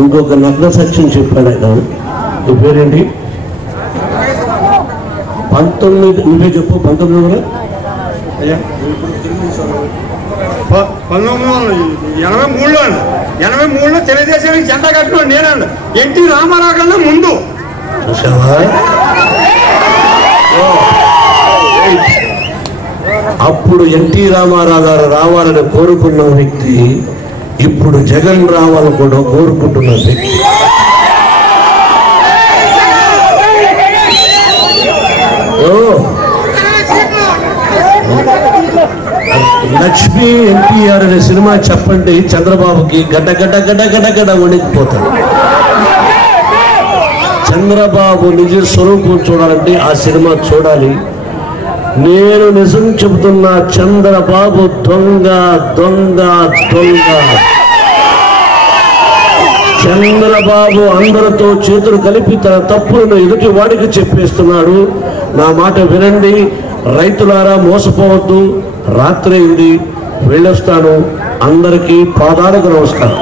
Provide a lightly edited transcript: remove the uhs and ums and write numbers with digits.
ఇంకొక నగ్న సత్యం చెప్పాడు ఆయన. నీ పేరేంటి? 19 నువ్వే చెప్పు. 1983లో తెలుగుదేశానికి జెండా కట్టిన నేనండి. ఎన్టీ రామారావు కన్నా ముందు. చూసావా? అప్పుడు ఎన్టీ రామారావు గారు రావాలని కోరుకున్న వ్యక్తి ఇప్పుడు జగన్ రావాలని కూడా కోరుకుంటున్న వ్యక్తి. లక్ష్మీ ఎన్టీఆర్ అనే సినిమా చెప్పండి, చంద్రబాబుకి గడ్డ గడ్డ గడ్డ గడ్డ గడ్డ వణికిపోతాడు. చంద్రబాబు నిజ స్వరూపం చూడాలంటే ఆ సినిమా చూడాలి. నేను నిజం చెబుతున్నా, చంద్రబాబు దొంగ దొంగ దొంగ. చంద్రబాబు అందరితో చేతులు కలిపి తన తప్పులను ఎదుటి వాడికి చెప్పేస్తున్నాడు. నా మాట వినండి రైతులారా, మోసపోవద్దు. రాత్రి అయింది, వెళ్ళొస్తాను. అందరికీ పాదాలకు నమస్కారం.